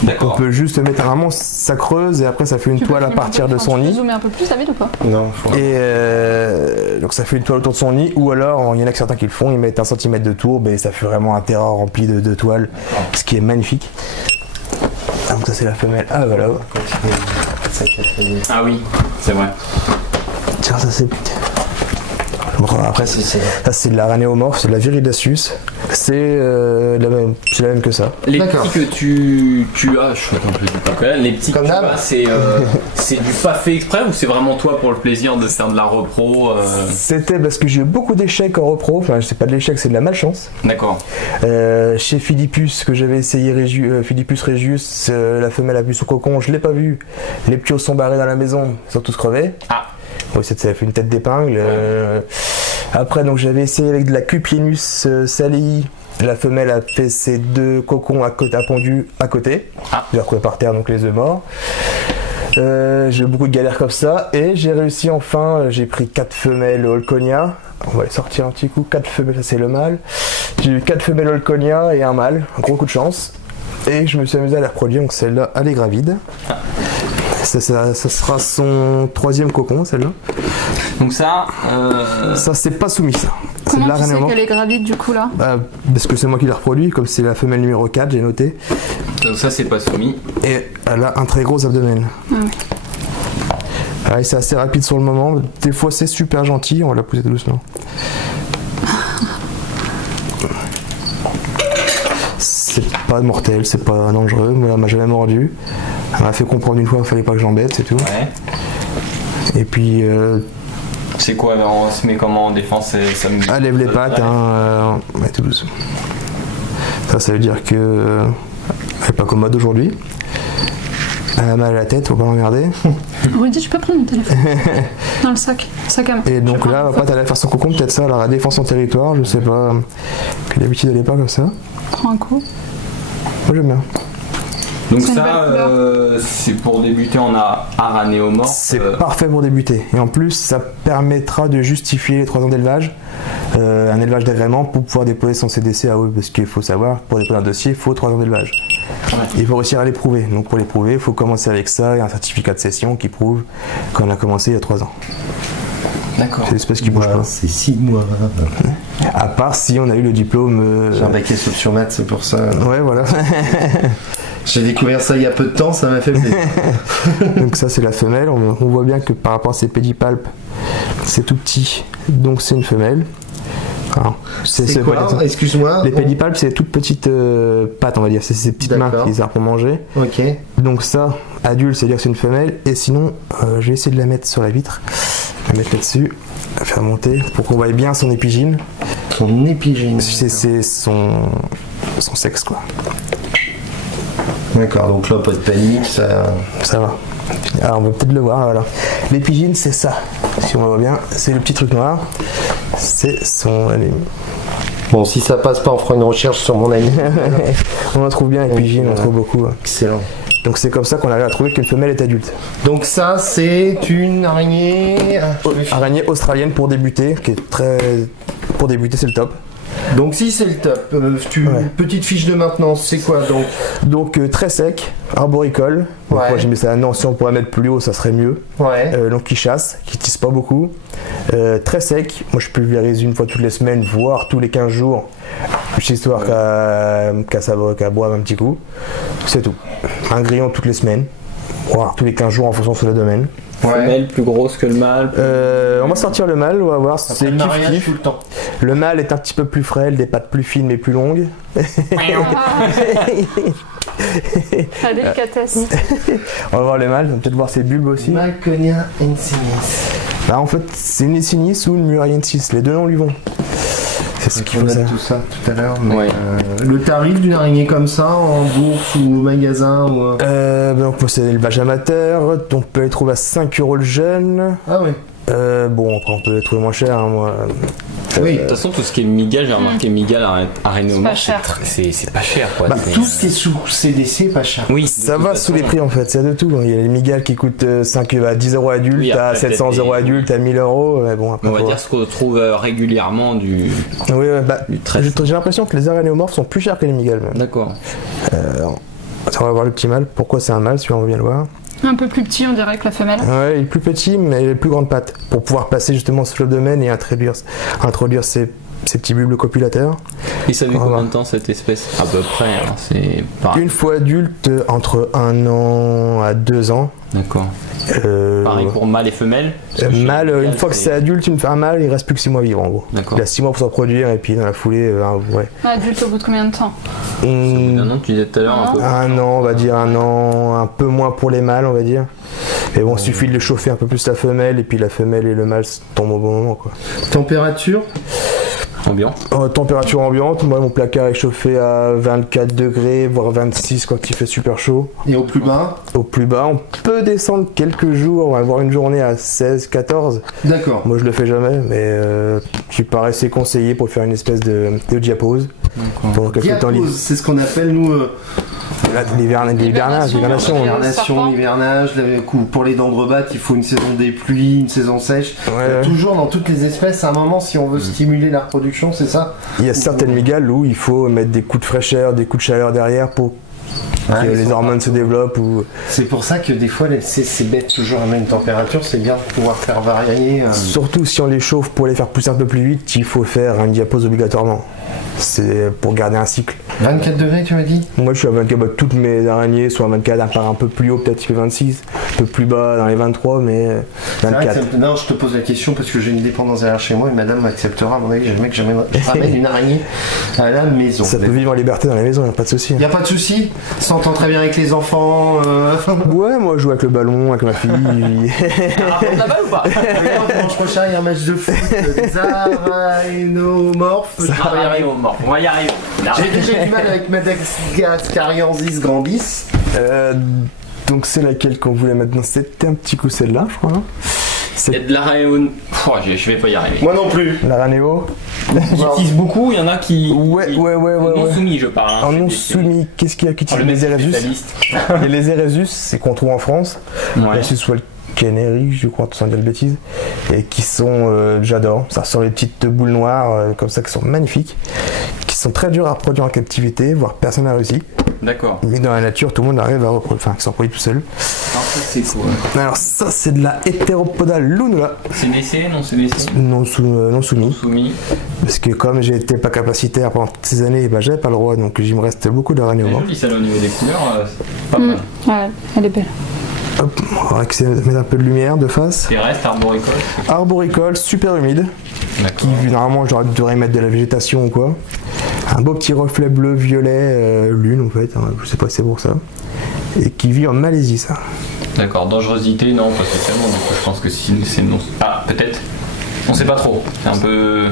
On D'accord. peut juste mettre vraiment, ça creuse et après ça fait une toile à partir de son Tu peux nid. zoomer un peu plus, David, ou pas? Non, faut... Et donc ça fait une toile autour de son nid, ou alors il y en a que certains qui le font, ils mettent 1 cm de tourbe et ça fait vraiment un terrain rempli de toiles, ce qui est magnifique. Ah, donc ça c'est la femelle. Ah voilà. Ah oui, c'est vrai. Tiens, ça c'est... Bon, après ça c'est de la Ranéomorphe, c'est de la Viridaceus. C'est la même que ça. Les D'accord. petits que tu as, je crois qu'un peu du pas les petits Comme que tu d'hab. as, c'est du pas fait exprès ou c'est vraiment toi pour le plaisir de faire de la repro C'était parce que j'ai eu beaucoup d'échecs en repro, enfin c'est pas de l'échec, c'est de la malchance. D'accord. Chez Philippus, que j'avais essayé, Philippus regius, la femelle a vu son cocon, je l'ai pas vu. Les petits os sont barrés dans la maison, ils sont tous crevés. Ah. Oui, ça a fait une tête d'épingle. Après, donc j'avais essayé avec de la Cupienus salei. La femelle a fait ses 2 cocons a pondu à côté. Ah. J'ai retrouvé par terre donc les œufs morts. J'ai eu beaucoup de galères comme ça et j'ai réussi enfin. J'ai pris 4 femelles Holconia. On va les sortir un petit coup. 4 femelles, ça c'est le mâle. J'ai eu 4 femelles Holconia et un mâle. Un gros coup de chance. Et je me suis amusé à la reproduire. Donc celle-là, elle est gravide. Ça sera son 3e cocon, celle-là. Donc ça, Ça, c'est pas soumis, ça. C'est de Comment la tu sais Ranéomorphe. qu'elle est gravide du coup là? Parce que c'est moi qui l'ai reproduit, comme c'est la femelle numéro 4, j'ai noté. donc ça c'est pas soumis. Et elle a un très gros abdomen. Ouais, c'est assez rapide sur le moment. Des fois, c'est super gentil. On va la pousser doucement. C'est pas mortel, c'est pas dangereux. Moi, elle m'a jamais mordu. Elle m'a fait comprendre une fois qu'il fallait pas que j'embête, c'est tout. Ouais. Et puis, C'est quoi, on se met comment en défense ça me... elle lève les pattes, hein, ouais, tout doucement. Ça veut dire que elle est pas commode aujourd'hui. Elle a mal à la tête, faut pas l'emmerder. Rudy, tu peux prendre mon téléphone? Dans le sac à main. Et donc là, après, elle va faire son cocon, peut-être ça, elle aura défense son territoire, je sais pas. Puis d'habitude, elle est pas comme ça. Prends un coup. Moi, j'aime bien. Donc C'est une ça, belle c'est pour débuter en Aranéomorphe. C'est parfait pour débuter. Et en plus, ça permettra de justifier les 3 ans d'élevage, un élevage d'agrément pour pouvoir déposer son CDC à eux. Parce qu'il faut savoir, pour déposer un dossier, il faut 3 ans d'élevage. Ouais. Il faut réussir à les prouver. Donc pour les prouver, il faut commencer avec ça et un certificat de cession qui prouve qu'on a commencé il y a 3 ans. D'accord. C'est l'espèce qui bouge pas. C'est 6 mois. À part si on a eu le diplôme. J'ai un bac S sur maths, c'est pour ça. Ouais, voilà. J'ai découvert ça il y a peu de temps, ça m'a fait plaisir. Donc ça c'est la femelle, on voit bien que par rapport à ses pédipalpes, c'est tout petit, donc c'est une femelle. Alors, C'est pas quoi? Excuse-moi. les pédipalpes, c'est des toutes petites pattes, on va dire, c'est ces petites mains D'accord. qui servent pour manger. Ok. Donc ça, adulte, c'est-à-dire que c'est une femelle, et sinon, je vais essayer de la mettre sur la vitre, la mettre là-dessus, la faire monter, pour qu'on voie bien son épigyne. Son épigénie. C'est son sexe, quoi. D'accord, donc là, pas de panique, ça... Ça va. Alors on va peut-être le voir, voilà. L'épigine, c'est ça. Si on le voit bien, c'est le petit truc noir. C'est son... Bon, si ça passe pas, on fera une recherche sur mon ami. On en trouve bien, épigine, on en trouve beaucoup. Excellent. Donc c'est comme ça qu'on arrive à trouver qu'une femelle est adulte. Donc ça, c'est une araignée... Araignée australienne pour débuter, qui est très... Pour débuter, c'est le top. Donc si c'est le top, petite fiche de maintenance, c'est quoi donc? Donc très sec, arboricole. Donc, Ouais. moi j'ai mis ça à non, si on pourrait mettre plus haut, ça serait mieux. Ouais. Donc qui chasse, qui tisse pas beaucoup. Très sec, moi je pulvérise une fois toutes les semaines, voire tous les 15 jours. Juste histoire qu'à boive un petit coup. C'est tout. Un grillon toutes les semaines, voire tous les 15 jours en fonction de le domaine. Femelle plus grosse que le mâle. On va sortir le mâle, on va voir. C'est le mariage kiff-kiff. tout le temps. Le mâle est un petit peu plus frêle, des pattes plus fines mais plus longues. La délicatesse. On va voir le mâle, on va peut-être voir ses bulbes aussi. Malconia insinis. Là en fait c'est une Insinis ou une Muriensis, les deux noms lui vont. C'est ce qu'il On faut a savoir. tout ça tout à l'heure. Mais Ouais. le tarif d'une araignée comme ça, en bourse ou au magasin ou... Donc c'est l'élevage amateur, on peut les trouver à 5 € le jeune. Ah oui. Bon après on peut les trouver moins cher, hein, moi. Oui. De toute façon, tout ce qui est migale, j'ai remarqué migale, arénomorphe, C'est pas cher. c'est pas cher quoi. C'est- Tout ce qui est sous CDC, pas cher. Oui, Ça de toute va façon, sous les prix en fait, c'est de tout. Il y a les migales qui coûtent 5 à 10 € adulte, Oui, à après, 700 peut-être € les- adulte, à 1000 €. Mais bon, après, On va faut dire ce qu'on trouve régulièrement du. voir. Oui, bah, du trèfle. j'ai l'impression que les arénomorphes sont plus chers que les migales même. D'accord. Attends, on va voir le petit mâle. Pourquoi c'est un mâle, celui-là on va bien le voir. Un peu plus petit, on dirait que la femelle. Ouais, il est plus petit, mais il a les plus grandes pattes. Pour pouvoir passer justement sur le domaine et introduire ces petits bulbes copulataires. Et ça met On va combien voir. de temps cette espèce? À peu près, hein, c'est pareil. Une fois adulte, entre 1 an à 2 ans. D'accord. Euh, Pareil pour mâle et femelle. Parce que chez Mâle, les une migales, fois que c'est adulte, un mâle, il reste plus que 6 mois à vivre en gros. D'accord. Il a 6 mois pour se reproduire et puis dans la foulée, ouais. Adulte au bout de combien de temps? Un an, tu disais tout à l'heure un peu. Un an, on va dire un an, un peu moins pour les mâles, on va dire. Mais bon, il suffit de le chauffer un peu plus la femelle et puis la femelle et le mâle tombent au bon moment quoi. Température? Ambiant. Température ambiante, moi mon placard est chauffé à 24 degrés, voire 26 quand il fait super chaud. Et au plus bas? Au plus bas, on peut descendre quelques jours, on va avoir une journée à 16, 14. D'accord. Moi je le fais jamais, mais qui paraissait conseillé pour faire une espèce de diapause. D'accord. Pendant quelques temps Diapause, c'est ce qu'on appelle nous l'hivernage, L'hibernation. l'hibernation, Serpent. l'hivernage, pour les dents de rebattre, il faut une saison des pluies, une saison sèche. Il y a Ouais. toujours dans toutes les espèces, à un moment, si on veut stimuler la reproduction, c'est ça? Il y a certaines migales où il faut mettre des coups de fraîcheur, des coups de chaleur derrière pour que ils les sont hormones se développent. Ou... C'est pour ça que des fois, c'est bête toujours à mettre une température, c'est bien de pouvoir faire varier. Surtout si on les chauffe pour les faire pousser un peu plus vite, il faut faire une diapause obligatoirement. C'est pour garder un cycle. 24 degrés, tu m'as dit? Moi je suis à 24, bah, toutes mes araignées sont à 24, à part un peu plus haut, peut-être il fait 26, un peu plus bas dans les 23, mais C'est vrai que 24. non, je te pose la question parce que j'ai une dépendance derrière chez moi et madame m'acceptera, à mon avis, jamais que je ramène une araignée à la maison. Ça peut vivre en liberté dans la maison, y a pas de souci. Y a pas de souci? S'entend très bien avec les enfants. Ouais, moi je joue avec le ballon, avec ma fille. La balle ou pas? Dimanche prochain, il y a un match de foot des arénomorphes. On va y arriver. J'ai déjà du mal avec Madagascariensis grandis. Donc c'est laquelle qu'on voulait maintenant? C'était un petit coup celle-là, je crois. Hein. Il y a de l'aréon. Je vais pas y arriver. Moi non plus. La Ranéo. J'utilise beaucoup, il y en a qui. Ouais. Non soumis, je parle. hein. En non C'est- soumis, qu'est-ce qu'il y a qui Oh, le utilise mec les Eresus? spécialiste. Et les Eresus, c'est qu'on trouve en France. Ouais. Ce soit le Canary, je crois, sans dire de bêtises. Et qui sont, j'adore. Ça sort les petites boules noires, comme ça, qui sont magnifiques. Qui sont très dures à reproduire en captivité, voire personne n'a réussi. D'accord. Mais dans la nature, tout le monde arrive à reproduire, enfin, qui s'en reproduit tout seul. Alors ça c'est quoi? Alors ça, c'est de la Heteropoda lunula, CDC, non CDC? non soumis. Soumis. Parce que comme j'ai été pas capacitaire pendant toutes ces années, bah, j'avais pas le droit, donc il me reste beaucoup C'est d'arénomorphes. joli ça au niveau des couleurs, c'est pas Mm. mal. Ouais, elle est belle. Hop, on va mettre un peu de lumière de face. Terrestre, arboricole. Arboricole, super humide, qui D'accord. normalement j'aurais devrais mettre de la végétation ou quoi. Un beau petit reflet bleu-violet, lune en fait, hein, je sais pas si c'est pour ça. Et qui vit en Malaisie ça. D'accord, dangerosité, non, pas spécialement, du coup je pense que si c'est non. Ah, peut-être. On sait pas trop. C'est un peu.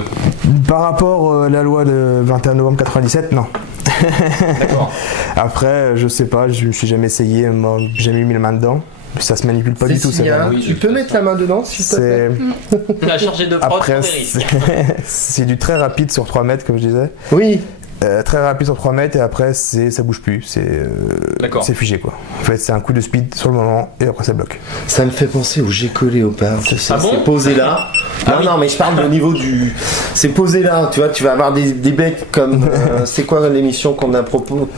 Par rapport à la loi de 21 novembre 97, non. D'accord. Après, je sais pas, je me suis jamais essayé, j'ai jamais mis la main dedans. Ça se manipule pas du tout, ça. Cécilia, Oui, tu de peux toute mettre la main dedans, s'il te plaît. C'est La chargée de prod après pour des risques. c'est du très rapide sur 3 mètres comme je disais. Oui. Très rapide sur 3 mètres et après ça bouge plus, D'accord. c'est figé quoi. En fait c'est un coup de speed sur le moment et après ça bloque. Ça me fait penser au G-Collé Léopard. Tu sais, Ah bon c'est posé là. Non, mais je parle au niveau du. C'est posé là, tu vois, tu vas avoir des becs comme. C'est quoi l'émission qu'on a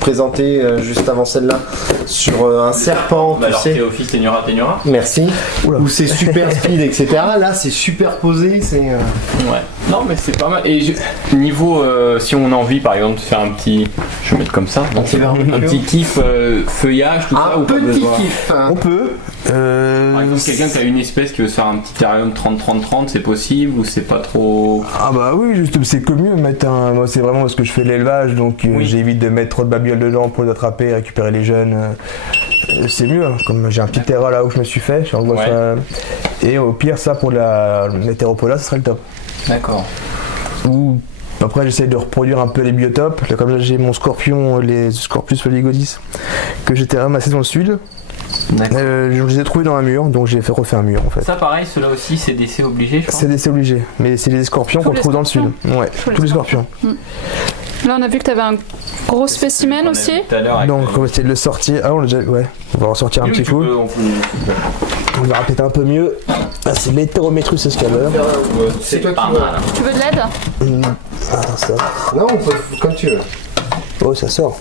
présentée juste avant celle-là? Sur un serpent, Bah tu alors sais. Théophile, Ténura. Merci. Oula. Où c'est super speed, etc. Là, c'est super posé. C'est. Ouais. Non mais c'est pas mal. Et niveau, si on a envie par exemple de faire un petit, je vais mettre comme ça, donc, un petit kiff feuillage, tout ça, Un ou pas petit besoin. kiff. Hein. On peut. Par exemple, quelqu'un qui a une espèce qui veut se faire un petit terrarium 30-30-30, c'est possible ou c'est pas trop. Ah bah oui, juste c'est que mieux mettre un. Moi c'est vraiment parce que je fais de l'élevage donc Oui. j'évite de mettre trop de babioles dedans pour les attraper, récupérer les jeunes. C'est mieux, hein. Comme j'ai un petit terrain là où je me suis fait, je envoie Ouais. ça. Et au pire ça pour la météoropoda ce serait le top. D'accord. Ou après j'essaie de reproduire un peu les biotopes. Là, comme là j'ai mon scorpion, les Scorpius oligodis que j'étais ramassé dans le sud. D'accord. Je les ai trouvés dans un mur, donc j'ai fait refaire un mur en fait. Ça pareil, ceux-là aussi c'est d'essai obligé, je crois. C'est obligé, mais c'est les scorpions Tous qu'on les trouve dans le sud. Ouais, tous les scorpions. Là, on a vu que t'avais un gros spécimen On a aussi. vu tout à l'heure avec Donc le- on va essayer de le sortir. Ah on l'a déjà. Ouais, on va ressortir un Oui, petit tu coup. peux, on peut- On va répéter un peu mieux. Ah, c'est l'hétérométrus escaleur. C'est toi qui pas veux. mal. Tu veux de l'aide? Ah ça. Non, on peut, comme tu veux. Oh ça sort.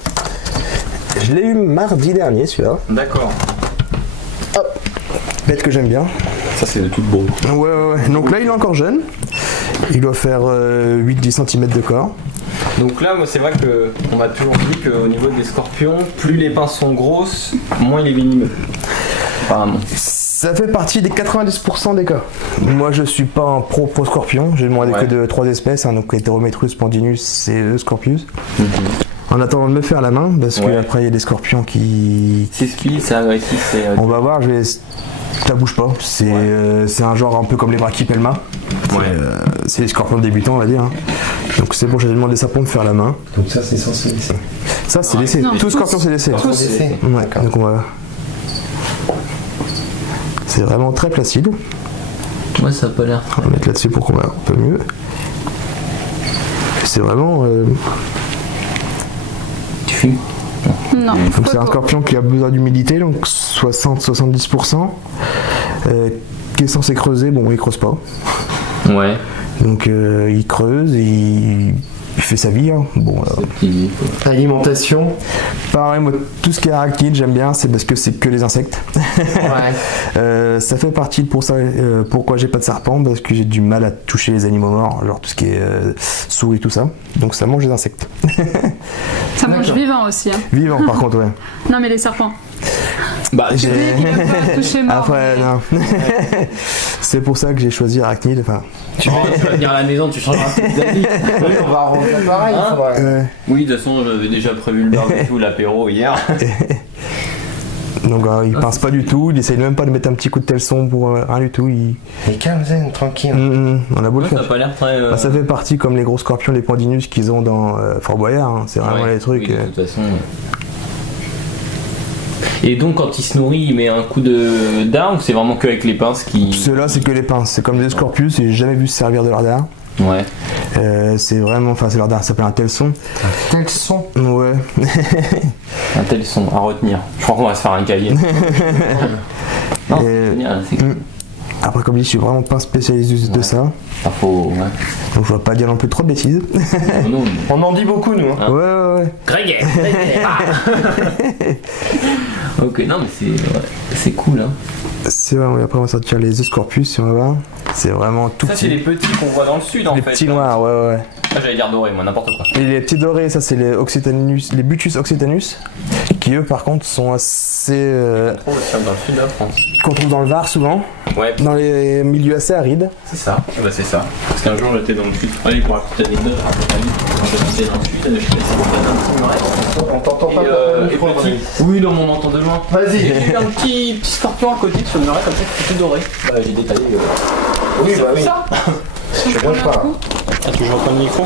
Je l'ai eu mardi dernier celui-là. D'accord. Bête que j'aime bien. Ça c'est le tout beau. Ouais. Donc là il est encore jeune. Il doit faire 8-10 cm de corps. Donc là, moi, c'est vrai que on m'a toujours dit qu'au niveau des scorpions, plus les pinces sont grosses, moins il est venimeux. Apparemment. Ça fait partie des 90% des cas. Moi je suis pas un pro scorpion. J'ai demandé Ouais. que de 3 espèces. Hein, donc Heterometrus, Pandinus et le Scorpius. En attendant de me faire la main, parce Ouais. que après il y a des scorpions qui. C'est speed, c'est agressif, c'est. On va voir, ça bouge pas. C'est un genre un peu comme les brachypelma. C'est les scorpions débutants, on va dire. Hein. Donc c'est bon, j'ai demandé ça pour me faire la main. Donc ça, c'est censé laisser. Ça, c'est laissé. Non, Tout tous. scorpion, c'est laissé. Tous laissés. Ouais, donc on va. C'est vraiment très placide. Ouais, ça a pas l'air. On va mettre là-dessus pour qu'on voit un peu mieux. C'est vraiment. Tu fumes. Non. Donc c'est un scorpion qui a besoin d'humidité, donc 60-70%. Qui est censé creuser, bon il creuse pas. Ouais. Donc il creuse et il fait sa vie. Hein. Bon, Alimentation. pareil, moi tout ce qui est arachnide j'aime bien, c'est parce que c'est que les insectes. Ouais. Ça fait partie de pour ça, pourquoi j'ai pas de serpent, parce que j'ai du mal à toucher les animaux morts, genre tout ce qui est souris, tout ça. Donc ça mange des insectes. Ça mange vivant aussi. Hein. Vivants par contre, ouais. Non, mais les serpents. Bah, Tu dis qu'il aime pas toucher mort. Après, mais- non. C'est pour ça que j'ai choisi arachnide. Enfin, tu vas venir à la maison, tu changeras d'avis. Oui, on va arranger pareil. Hein faudrait- Oui, de toute façon, j'avais déjà prévu le barbecue, l'apéro hier. donc il pince pas du tout, il essaye même pas de mettre un petit coup de telson pour rien du tout. Mais calme, zen, tranquille. On a beau le Ouais, ça a faire. pas l'air très. Bah, ça fait partie comme les gros scorpions, les Pandinus qu'ils ont dans Fort Boyard. Hein. C'est vraiment Ouais, les trucs. oui, de toute façon. Et donc, quand il se nourrit, il met un coup de dard ou c'est vraiment que avec les pinces qui. Ceux-là, c'est que les pinces. C'est comme des scorpius, et j'ai jamais vu se servir de leur dard. Ouais. C'est vraiment. Enfin, c'est leur dard, ça s'appelle un telson. Tel son. Ouais. Un tel son à retenir. Je crois qu'on va se faire un cahier. Non, c'est génial. C'est Après, comme je dis, je suis vraiment pas spécialiste de ça. ça faut. Ouais. Donc, je vais pas dire non plus trop de bêtises. Non, On en dit beaucoup, nous. Hein. Ah. Ouais. Greg. Ok, non, mais c'est cool. Hein. C'est vrai, après, on va sortir les Scorpius, si on va voir. C'est vraiment tout Ça, c'est petit. les petits qu'on voit dans le sud en Les fait. petits noirs, ouais. Ça, j'allais dire doré, moi, n'importe quoi. Et les petits dorés, ça c'est les Occitanus, les Butus occitanus, qui eux par contre sont assez On trouve ça dans le sud de la France. qu'on trouve dans le Var souvent, Ouais, dans les milieux assez arides. c'est ça. Bah, c'est ça. Parce qu'un jour, j'étais dans le sud. Allez, pour la petite anecdote, quand j'étais dans le sud, je sais pas si vous faites un petit muret. On t'entend pas Et, pour le et micro, petit. Oui, non, mais on entend de loin. Et Vas-y. j'ai eu un petit scorpion à côté sur le muret comme ça, qui était doré. Bah, j'ai détaillé. Oui, bah oui. Ça Je bouge pas. Ah, tu veux que je reprends le micro?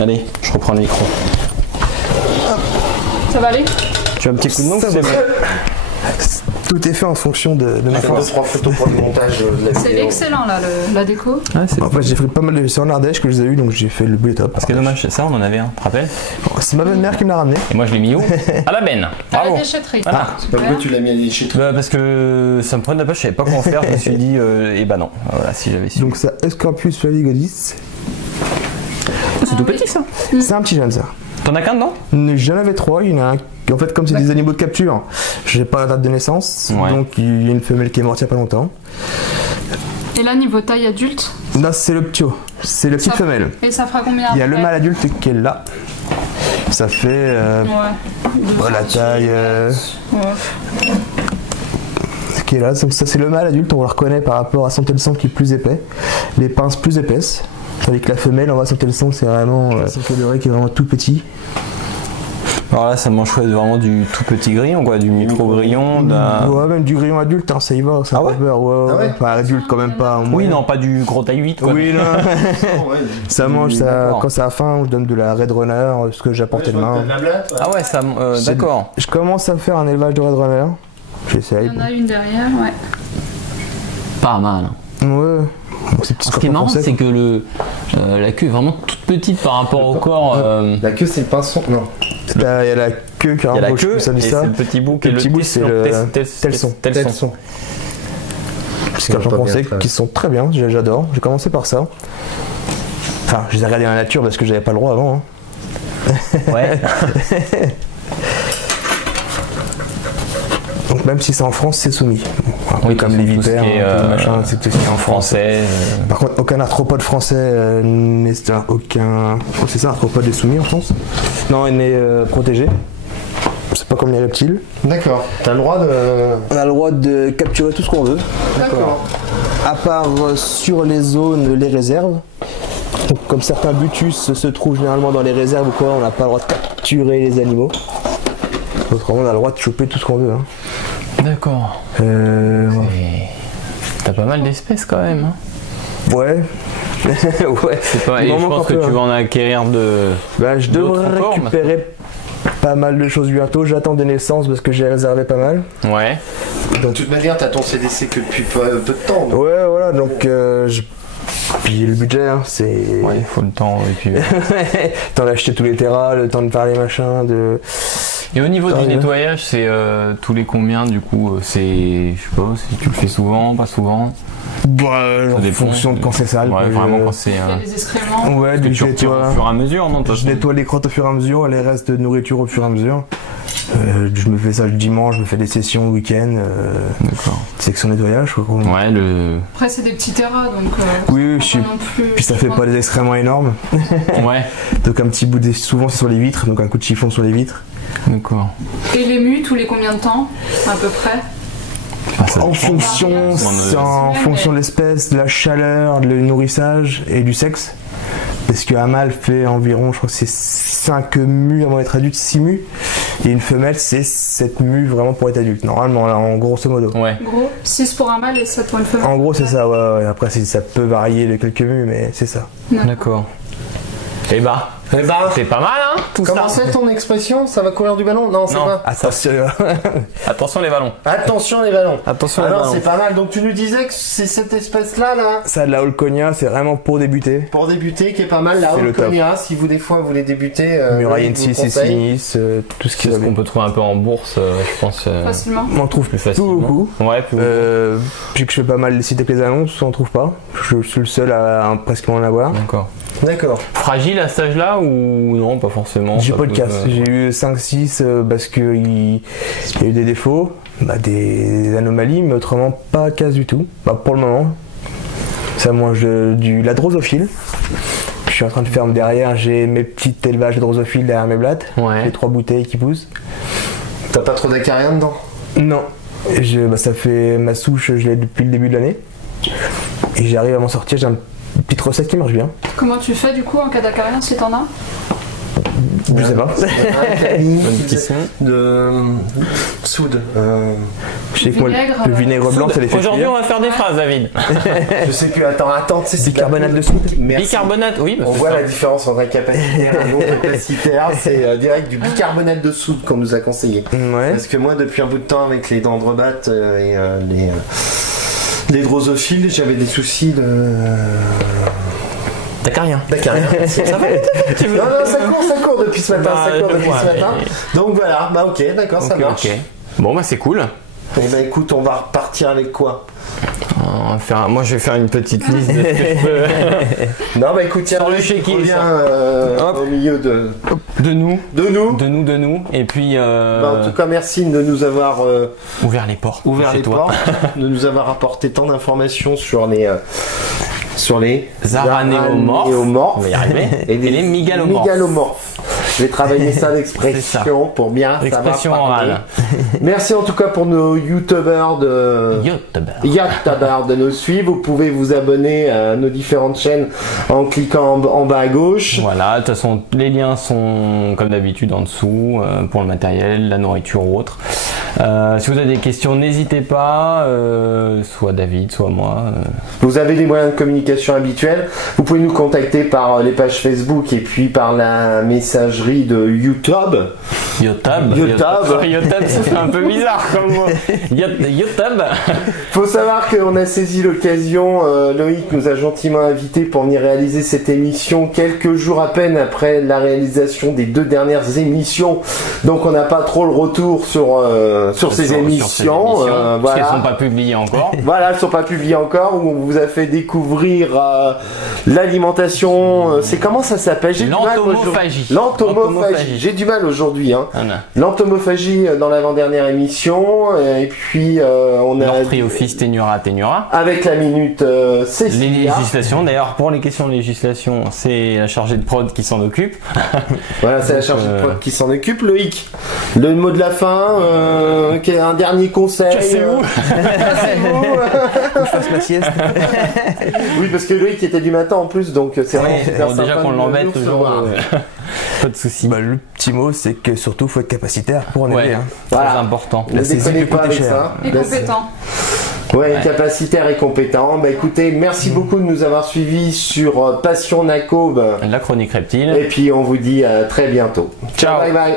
Allez, je reprends le micro. Ça va aller? Tu as un petit coup de main, c'est vrai. Tout est fait en fonction de ma J'ai fait force. 2-3 photos pour le montage de la C'est vidéo. excellent là, la déco. Après, j'ai fait pas mal de essais en Ardèche que je les ai eu, donc j'ai fait le bout top. Ce qui est dommage, c'est ça, on en avait un, tu te rappelles? C'est ma belle-mère qui me l'a ramené. Et moi je l'ai mis où? À la benne. À la Bravo. déchetterie. Voilà. Pourquoi tu l'as mis à la déchetterie? Bah, parce que ça me prenait la poche, je savais pas comment faire, je me suis dit, et bah non, voilà, si j'avais su. Donc ça, Escorpius flavigolis. C'est tout petit ça. C'est un petit jeune ça. T'en as qu'un dedans? J'en avais 3, il y en a un. En fait, comme c'est des animaux de capture, j'ai pas la date de naissance, Ouais. donc il y a une femelle qui est morte il y a pas longtemps. Et là, niveau taille adulte, Là, c'est le ptio, c'est la petite Ça- femelle. et ça fera combien Il y a le après mâle adulte qui est là. Ça fait Ouais. la taille Ouais. qui est là. Donc ça, c'est le mâle adulte, on le reconnaît par rapport à son sang qui est plus épais, les pinces plus épaisses. Tandis que la femelle, on va sentir le sang, c'est vraiment son coloré qui est vraiment tout petit. Alors là, ça mange vraiment du tout petit grillon, quoi, du micro-grillon. d'un- Ouais, même du grillon adulte, hein, ça y va, ça Ah fait ouais peur. Ouais, Ah ouais Enfin, adulte quand même pas. Oui, moyen. non, pas du gros taille 8, quoi. Oui, non. Ouais. Ça mange, ça, D'accord. quand ça a faim, je donne de la Red Runner, ce que j'ai apporté de main. Ah ouais, ça, d'accord. Je commence à faire un élevage de Red Runner. J'essaye. Il y en a une derrière, ouais. Pas mal. Ouais. Bon, c'est petit Ce qui est scorpion marrant, français, c'est que la queue est vraiment toute petite par rapport au corps. La queue, c'est le pinson. Non. Il y a la queue qui Il y a la embauche, queue ça et dit c'est ça. le petit bout qui est Le petit bout, c'est le telson. Telson. Petits scorpions Pas bien, français très qui sont très bien, j'adore. J'ai commencé par ça. Enfin, je les ai regardés dans la nature parce que j'avais pas le droit avant. Hein. Ouais. Donc même si c'est en France, c'est soumis. Un peu Oui, comme tout les ce qui vipères, est, un peu le machin, c'est tout ce qui est en France. Français. Par contre, aucun arthropode français n'est aucun. Oh, c'est ça, arthropode est soumis en France. Non, il n'est protégé. C'est pas comme les reptiles. D'accord. T'as le droit de. On a le droit de capturer tout ce qu'on veut, D'accord. à part sur les zones, les réserves. Donc, comme certains butus se trouvent généralement dans les réserves ou quoi, on n'a pas le droit de capturer les animaux. Autrement, on a le droit de choper tout ce qu'on veut. Hein. D'accord. Ouais. T'as pas mal d'espèces quand même. Hein. Ouais. Ouais. C'est pas... Il Et m'en je manque pense un que peu, tu hein. vas en acquérir de. Bah, je D'autres devrais encore, récupérer pas mal de choses bientôt. J'attends des naissances parce que j'ai réservé pas mal. Ouais. De toute manière, t'as ton CDC que depuis peu de temps. donc. Ouais, voilà, donc puis le budget, hein, c'est. Ouais, il faut le temps. Et puis. Temps d'acheter tous les terras, le temps de faire les machins, de. Et au niveau Ah, du ouais. nettoyage, c'est tous les combien du coup? C'est. Je sais pas si tu le fais souvent, pas souvent. Bah, en dépend. fonction de quand c'est sale. Ouais, mais vraiment je- quand c'est. Il y a des excréments. Ouais, Que du tu retires au fur et à mesure, non? de toute Je façon nettoie les crottes au fur et à mesure et les restes de nourriture au fur et à mesure. Je me fais ça le dimanche, je me fais des sessions le week-end, D'accord. section nettoyage. Quoi. Ouais, le. Après, c'est des petits terras, donc. Oui, c'est je suis. pas non plus. Puis ça fait pas des excréments énormes. Ouais, Donc un petit bout de... Souvent c'est sur les vitres, donc un coup de chiffon sur les vitres. d'accord. Et les mues, tous les combien de temps, à peu près? Ah, ça En dépend. fonction, c'est en fonction de l'espèce, de la chaleur, du nourrissage et du sexe. Parce qu'un mâle fait environ, je crois que c'est 5 mues avant d'être adulte, 6 mues. Et une femelle, c'est 7 mues vraiment pour être adulte. Normalement, là, en grosso modo. Ouais. Gros, 6 pour un mâle et 7 pour une femelle. En gros, c'est ça, ouais. Après, ça peut varier de quelques mues, mais c'est ça. D'accord. Et bah, Eh ben, c'est pas mal, hein, tout comment ça. c'est ton expression? Ça va courir du ballon? Non, c'est Non. pas. Attention, Attention les ballons. Attention les ballons. Attention Ah les non, ballons. c'est pas mal. Donc tu nous disais que c'est cette espèce-là, là, ça, de la Holconia, c'est vraiment pour débuter. pour débuter, qui est pas mal. La C'est le top. Holconia, si vous des fois voulez débuter. Murayensis, je vous conseille. Sinis, tout ce qui C'est va ce qu'on bien. peut trouver un peu en bourse, je pense. Facilement. On en trouve Plus facilement. beaucoup. Ouais, plus Puis que je fais pas mal les sites avec les annonces, on en trouve pas. Je suis le seul à presque en avoir. D'accord. D'accord. Fragile à cet âge-là ou non, pas forcément? J'ai ça pas de peut- casse. J'ai eu 5-6 parce qu'il y a eu des défauts, des anomalies, mais autrement pas de casse du tout. Pour le moment. Ça mange la drosophile. Je suis en train de faire derrière, j'ai mes petits élevages de drosophile derrière mes blattes. Ouais. J'ai 3 bouteilles qui poussent. T'as pas trop d'acariens dedans? Non. Ça fait ma souche, je l'ai depuis le début de l'année. Et j'arrive à m'en sortir, j'ai une petite recette qui marche bien. Comment tu fais du coup en cas d'acarien si t'en as? Je sais pas. Bonne question. De soude. Je sais que moi, Vinaigre, le vinaigre blanc, ça les fait Aujourd'hui, cuire. on va faire des phrases, David. Je sais plus. Attends, tu sais, c'est Bicarbonate de soude. Merci. Bicarbonate, oui. On voit la différence entre un capacitaire et un non capacitaire. C'est direct du bicarbonate de soude qu'on nous a conseillé. Ouais. Parce que moi, depuis un bout de temps, avec les dendrobates et les drosophiles, j'avais des soucis de. D'acarien. D'acariens. Ça va Non, ça court depuis ce matin. Bah, ça court depuis ouais, ce matin. mais- Donc voilà, bah ok, d'accord, ça Ok, marche. ok. Bon, bah c'est cool. Et bah écoute, on va repartir avec quoi? On va faire, moi, je vais faire une petite liste de ce que je peux. Non, bah écoute, tiens, Sur le je chéquier, reviens ça. au milieu de De nous. nous. De nous. Et puis, Bah, en tout cas, merci de nous avoir ouvert les portes. ouvert chez les toi. portes, de nous avoir apporté tant d'informations sur les Aranéomorphes. On va y arriver. et les mégalomorphes. Je vais travailler ça l'expression pour bien savoir L'expression parler. orale. Merci en tout cas pour nos youtubeurs de nous suivre. Vous pouvez vous abonner à nos différentes chaînes en cliquant en bas à gauche. Voilà, de toute façon, les liens sont comme d'habitude en dessous pour le matériel, la nourriture ou autre. Si vous avez des questions, n'hésitez pas, soit David, soit moi. Vous avez des moyens de communication habituels. Vous pouvez nous contacter par les pages Facebook et puis par la messagerie de YouTube. Yotab, ça fait un peu bizarre comme mot. Yotab. Faut savoir qu'on a saisi l'occasion, Loïc nous a gentiment invités pour venir réaliser cette émission quelques jours à peine après la réalisation des 2 dernières émissions. Donc on n'a pas trop le retour sur ces émissions. Parce Voilà. qu'elles ne sont pas publiées encore. Voilà, elles ne sont pas publiées encore, où on vous a fait découvrir l'alimentation. C'est comment ça s'appelle? J'ai du mal L'entomophagie. aujourd'hui. L'entomophagie. J'ai du mal aujourd'hui. Hein. Voilà. L'entomophagie dans l'avant-dernière émission. Et puis on a L'orthriophyse ténura. avec la minute Les Cécilia. législations, d'ailleurs, pour les questions de législation, c'est la chargée de prod qui s'en occupe. Voilà, c'est la chargée de prod qui s'en occupe. Loïc, le mot de la fin, un dernier conseil. Cassez-vous. Cassez-vous. Je fasse ma sieste. Oui, parce que Loïc était du matin en plus, donc c'est vraiment super Bon, sympa. déjà qu'on de l'embête nous toujours, recevoir. pas de soucis. Bah, le petit mot, c'est que surtout, faut être capacitaire pour en Ouais, aider. Hein. Voilà. très important. Ne La saisie déconnez peut pas coûter avec cher. ça. Et compétent. Ouais, capacitaire et compétent. Bah écoutez, merci beaucoup de nous avoir suivis sur Passion Naco. La chronique reptile. Et puis on vous dit à très bientôt. Ciao. Bye bye.